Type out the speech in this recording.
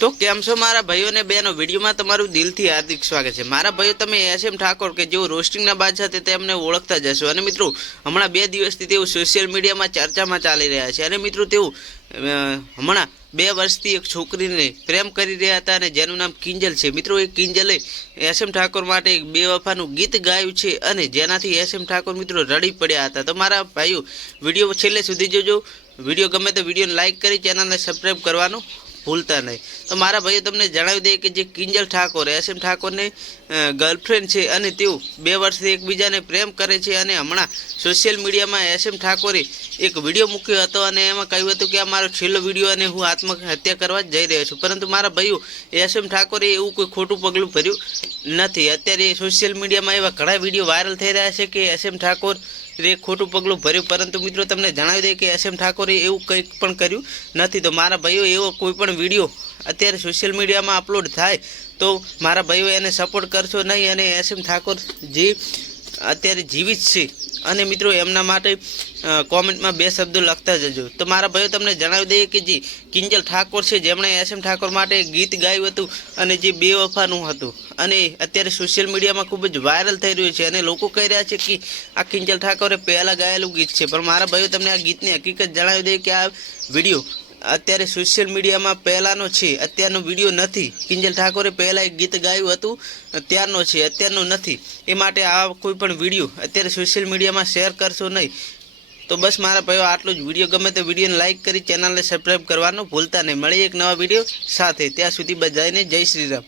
तो केम छो मारा भाईओ ने बहनों विडियो में तमारू दिलथी हार्दिक स्वागत है। मारा भाईओ तमे एसएम ठाकोर के जो रोस्टिंगना बादशाह छे तेमने ओळखता ज हशो अने मित्रों हमणा 2 दिवसथी तेओ सोशियल मीडिया में चर्चा में चाली रह्या छे अने मित्रों तेओ हमणा 2 वर्षथी एक छोकरीने प्रेम करी रह्या हता अने जेनुं नाम किंजल छे। मित्रों ए किंजले एसएम ठाकोर माटे एक बेवफानुं गीत गायुं छे अने जेनाथी एसएम ठाकोर मित्रों रड़ी पड्या हता। तो मारा भाईओ विडियो छेल्ले सुधी जोजो। विडियो गमे तो विडियो लाइक करी चेनल ने सब्सक्राइब करवानुं भूलता नहीं। तो मारा भाई तमने जणावी दे कि जे किंजल ठाकोर एसएम ठाकोर ने गर्लफ्रेंड छे अने तेओ 2 वर्षथी एकबीजाने प्रेम करे छे अने हमणा सोशियल मीडिया में एसएम ठाकोरे एक विडियो मूक्यो हतो अने एमां कह्युं हतुं कि आ मारो छेल्लो विडियो अने हूँ आत्महत्या करवा जई रह्यो छुं। परंतु मारा भाईओ एसएम ठाकोरे एवुं कोई खोटुं पगलुं भर्युं नथी। अत्यारे सोशियल मीडिया में एवा घणा विडियो वायरल थई रह्या छे कि एसएम ठाकोर खोटू पगलू भर्યું। परंतु मित्रों तमने जणावी दे कि एसएम ठाकोरे एवं कंई पण कर्युं नथी। तो मारा भाईओ एवो कोई पण विडियो अत्यारे सोशियल मीडिया में अपलोड थाय तो मारा भाईओ एने सपोर्ट करशो नहीं अने एसएम ठाकोर जे अत्यारे जीवित छे अने मित्रों एमना माटे कॉमेंट में 2 शब्दों लखता जजो। तो मारा भाईओ तमने जणावी दઈએ कि जे किंजल ठाकोर छे जेमणे एसएम ठाकोर माटे गीत गायुं हतुं अने जे बेवफानुं हतुं अने अत्यारे सोशियल मीडिया में खूब ज वायरल थई रह्युं छे अने लोको कही रह्या छे कि आ किंजल ठाकोरे पहेला गायेलुं गीत छे। पण मारा भाईओ तमने आ गीतनी हकीकत जणावी दઈએ कि आ विडियो अत्यारे सोशियल मीडिया में पहेलानो छे, अत्यारनो विडियो नथी। किंजल ठाकोरे पहेला एक गीत गायुं हतुं त्यारनो छे, अत्यारनो नथी। ए माटे आ कोई पण विडियो अत्यारे सोशियल मीडिया में शेर करशो नहीं। तो बस मारा भाईओ आटलुं ज। विडियो गमे तो विडियो ने लाइक करी चेनल ने सब्सक्राइब करवानुं भूलता नहीं। मळीए एक नवा विडियो साथे, त्यां सुधी बधाने जय श्री राम।